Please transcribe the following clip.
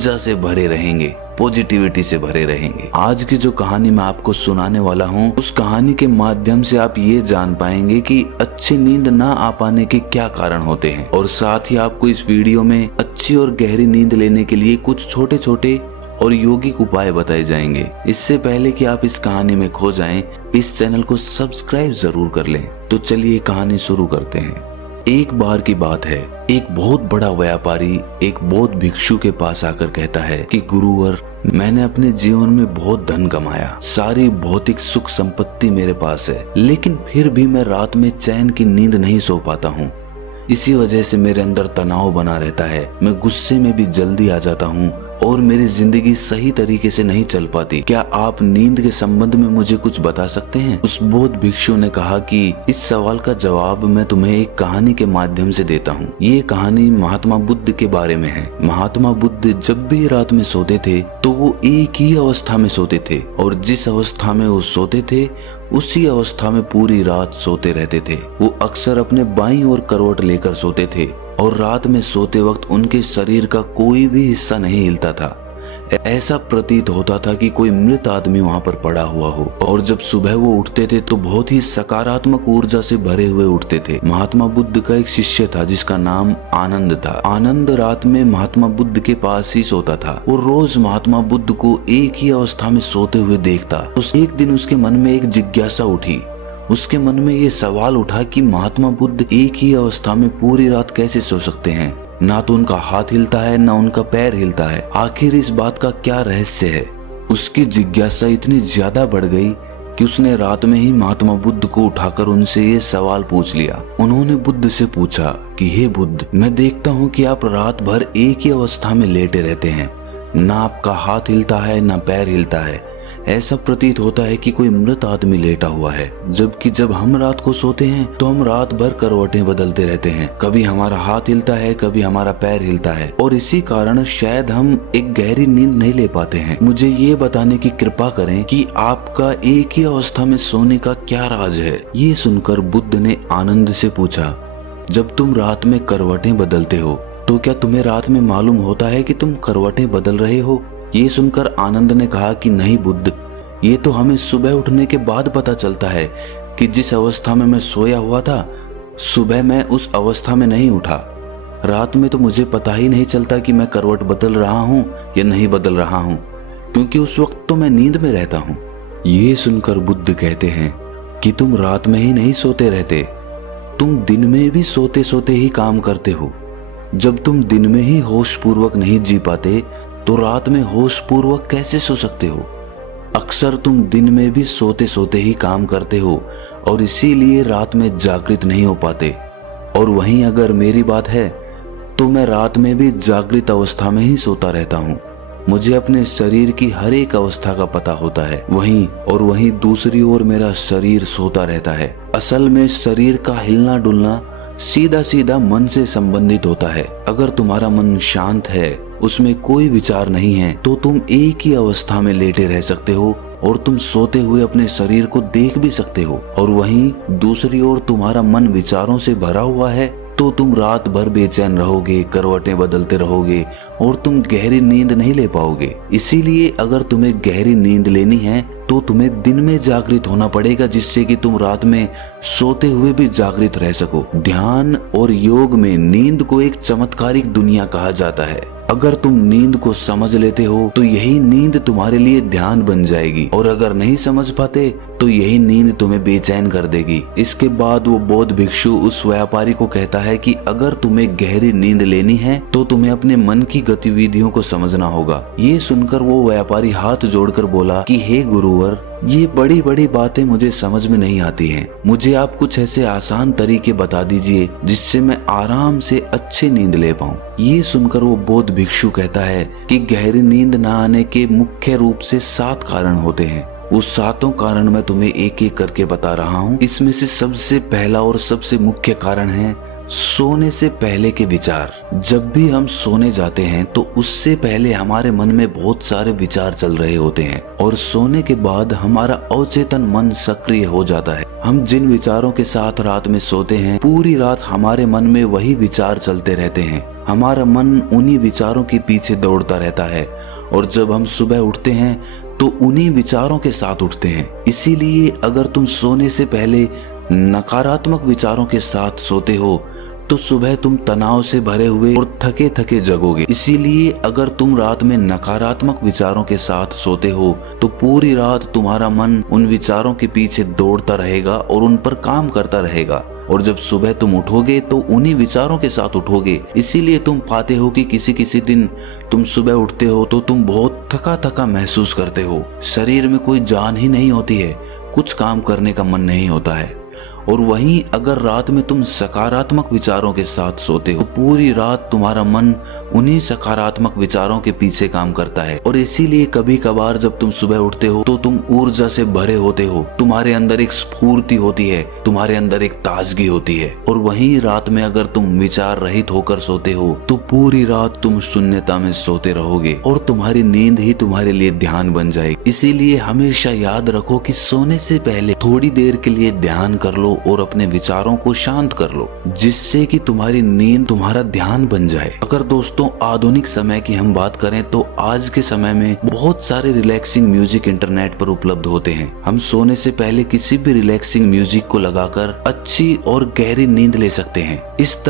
ऊर्जा से भरे रहेंगे, पॉजिटिविटी से भरे रहेंगे। आज की जो कहानी मैं आपको सुनाने वाला हूँ, उस कहानी के माध्यम से आप ये जान पाएंगे कि अच्छी नींद ना आ पाने के क्या कारण होते हैं, और साथ ही आपको इस वीडियो में अच्छी और गहरी नींद लेने के लिए कुछ छोटे छोटे और यौगिक उपाय बताए जाएंगे। इससे पहले कि आप इस कहानी में खो जाएं, इस चैनल को सब्सक्राइब जरूर कर लें। तो चलिए कहानी शुरू करते हैं। एक बार की बात है, एक बहुत बड़ा व्यापारी एक बौद्ध भिक्षु के पास आकर कहता है कि गुरुवर, मैंने अपने जीवन में बहुत धन कमाया, सारी भौतिक सुख संपत्ति मेरे पास है, लेकिन फिर भी मैं रात में चैन की नींद नहीं सो पाता हूँ। इसी वजह से मेरे अंदर तनाव बना रहता है, मैं गुस्से में भी जल्दी आ जाता हूँ और मेरी जिंदगी सही तरीके से नहीं चल पाती। क्या आप नींद के संबंध में मुझे कुछ बता सकते हैं? उस बौद्ध भिक्षु ने कहा कि इस सवाल का जवाब मैं तुम्हें एक कहानी के माध्यम से देता हूँ। ये कहानी महात्मा बुद्ध के बारे में है। महात्मा बुद्ध जब भी रात में सोते थे तो वो एक ही अवस्था में सोते थे, और जिस अवस्था में वो सोते थे उसी अवस्था में पूरी रात सोते रहते थे। वो अक्सर अपने बाईं ओर करवट लेकर सोते थे और रात में सोते वक्त उनके शरीर का कोई भी हिस्सा नहीं हिलता था। ऐसा प्रतीत होता था कि कोई मृत आदमी वहां पर पड़ा हुआ हो। और जब सुबह वो उठते थे तो बहुत ही सकारात्मक ऊर्जा से भरे हुए उठते थे। महात्मा बुद्ध का एक शिष्य था जिसका नाम आनंद था। आनंद रात में महात्मा बुद्ध के पास ही सोता था। वो रोज महात्मा बुद्ध को एक ही अवस्था में सोते हुए देखता। एक दिन उसके मन में एक जिज्ञासा उठी। उसके मन में ये सवाल उठा कि महात्मा बुद्ध एक ही अवस्था में पूरी रात कैसे सो सकते हैं? ना तो उनका हाथ हिलता है, ना उनका पैर हिलता है। आखिर इस बात का क्या रहस्य है? उसकी जिज्ञासा इतनी ज्यादा बढ़ गई कि उसने रात में ही महात्मा बुद्ध को उठाकर उनसे ये सवाल पूछ लिया। उन्होंने बुद्ध से पूछा कि हे बुद्ध, मैं देखता हूँ कि आप रात भर एक ही अवस्था में लेटे रहते हैं, ना आपका हाथ हिलता है ना पैर हिलता है। ऐसा प्रतीत होता है कि कोई मृत आदमी लेटा हुआ है। जबकि जब हम रात को सोते हैं तो हम रात भर करवटें बदलते रहते हैं। कभी हमारा हाथ हिलता है, कभी हमारा पैर हिलता है, और इसी कारण शायद हम एक गहरी नींद नहीं ले पाते हैं। मुझे ये बताने की कृपा करें कि आपका एक ही अवस्था में सोने का क्या राज है? ये सुनकर बुद्ध ने आनंद से पूछा, जब तुम रात में करवटें बदलते हो तो क्या तुम्हें रात में मालूम होता है कि तुम करवटें बदल रहे हो? ये सुनकर आनंद ने कहा कि नहीं बुद्ध, ये तो हमें सुबह उठने के बाद पता चलता है कि जिस अवस्था में मैं सोया हुआ था, सुबह मैं उस अवस्था में नहीं उठा। रात में तो मुझे पता ही नहीं चलता कि मैं करवट बदल रहा हूँ या नहीं बदल रहा हूँ, क्योंकि उस वक्त तो मैं नींद में रहता हूँ। ये सुनकर बुद्ध कहते हैं कि तुम रात में ही नहीं सोते रहते, तुम दिन में भी सोते सोते ही काम करते हो। जब तुम दिन में ही होश पूर्वक नहीं जी पाते तो रात में होश पूर्वक कैसे सो सकते हो? अक्सर तुम दिन में भी सोते सोते ही काम करते हो और इसीलिए रात में जागृत नहीं हो पाते। और वहीं अगर मेरी बात है तो मैं रात में भी जागृत अवस्था में ही सोता रहता हूँ। मुझे अपने शरीर की हर एक अवस्था का पता होता है। वहीं दूसरी ओर मेरा शरीर सोता रहता है। असल में शरीर का हिलना डुलना सीधा सीधा मन से संबंधित होता है। अगर तुम्हारा मन शांत है, उसमें कोई विचार नहीं है, तो तुम एक ही अवस्था में लेटे रह सकते हो और तुम सोते हुए अपने शरीर को देख भी सकते हो। और वहीं दूसरी ओर तुम्हारा मन विचारों से भरा हुआ है तो तुम रात भर बेचैन रहोगे, करवटें बदलते रहोगे और तुम गहरी नींद नहीं ले पाओगे। इसीलिए अगर तुम्हें गहरी नींद लेनी है तो तुम्हें दिन में जागृत होना पड़ेगा, जिससे कि तुम रात में सोते हुए भी जागृत रह सको। ध्यान और योग में नींद को एक चमत्कारिक दुनिया कहा जाता है। अगर तुम नींद को समझ लेते हो तो यही नींद तुम्हारे लिए ध्यान बन जाएगी, और अगर नहीं समझ पाते तो यही नींद तुम्हें बेचैन कर देगी। इसके बाद वो बौद्ध भिक्षु उस व्यापारी को कहता है कि अगर तुम्हें गहरी नींद लेनी है तो तुम्हें अपने मन की गतिविधियों को समझना होगा। ये सुनकर वो व्यापारी हाथ जोड़कर बोला कि हे गुरुवर, ये बड़ी बड़ी बातें मुझे समझ में नहीं आती हैं। मुझे आप कुछ ऐसे आसान तरीके बता दीजिए जिससे मैं आराम से अच्छी नींद ले पाऊं। ये सुनकर वो बौद्ध भिक्षु कहता है कि गहरी नींद न आने के मुख्य रूप से 7 कारण होते हैं। वो 7 कारण मैं तुम्हें एक एक करके बता रहा हूँ। इसमें से सबसे पहला और सबसे मुख्य कारण है सोने से पहले के विचार। जब भी हम सोने जाते हैं तो उससे पहले हमारे मन में बहुत सारे विचार चल रहे होते हैं और सोने के बाद हमारा अवचेतन मन सक्रिय हो जाता है। हम जिन विचारों के साथ रात में सोते हैं पूरी रात हमारे मन में वही विचार चलते रहते हैं। हमारा मन उन्हीं विचारों के पीछे दौड़ता रहता है और जब हम सुबह उठते हैं तो उन्हीं विचारों के साथ उठते हैं। इसीलिए अगर तुम सोने से पहले नकारात्मक विचारों के साथ सोते हो तो सुबह तुम तनाव से भरे हुए और थके थके जगोगे। इसीलिए अगर तुम रात में नकारात्मक विचारों के साथ सोते हो तो पूरी रात तुम्हारा मन उन विचारों के पीछे दौड़ता रहेगा और उन पर काम करता रहेगा और जब सुबह तुम उठोगे तो उन्हीं विचारों के साथ उठोगे। इसीलिए तुम पाते हो कि किसी किसी दिन तुम सुबह उठते हो तो तुम बहुत थका थका महसूस करते हो, शरीर में कोई जान ही नहीं होती है, कुछ काम करने का मन नहीं होता है। और वहीं अगर रात में तुम सकारात्मक विचारों के साथ सोते हो पूरी रात तुम्हारा मन उन्हीं सकारात्मक विचारों के पीछे काम करता है और इसीलिए कभी कभार जब तुम सुबह उठते हो तो तुम ऊर्जा से भरे होते हो, तुम्हारे अंदर एक स्फूर्ति होती है, तुम्हारे अंदर एक ताजगी होती है। और वहीं रात में अगर तुम विचार रहित होकर सोते हो तो पूरी रात तुम शून्यता में सोते रहोगे और तुम्हारी नींद ही तुम्हारे लिए ध्यान बन जाएगी। इसीलिए हमेशा याद रखो कि सोने से पहले थोड़ी देर के लिए ध्यान कर लो और अपने विचारों को शांत कर लो, जिससे कि तुम्हारी नींद तुम्हारा ध्यान बन जाए। अगर दोस्तों आधुनिक समय की हम बात करें तो आज के समय में बहुत सारे रिलैक्सिंग म्यूजिक इंटरनेट पर उपलब्ध होते हैं। हम सोने से पहले किसी भी रिलैक्सिंग म्यूजिक को लगाकर अच्छी और गहरी नींद ले सकते हैं। इस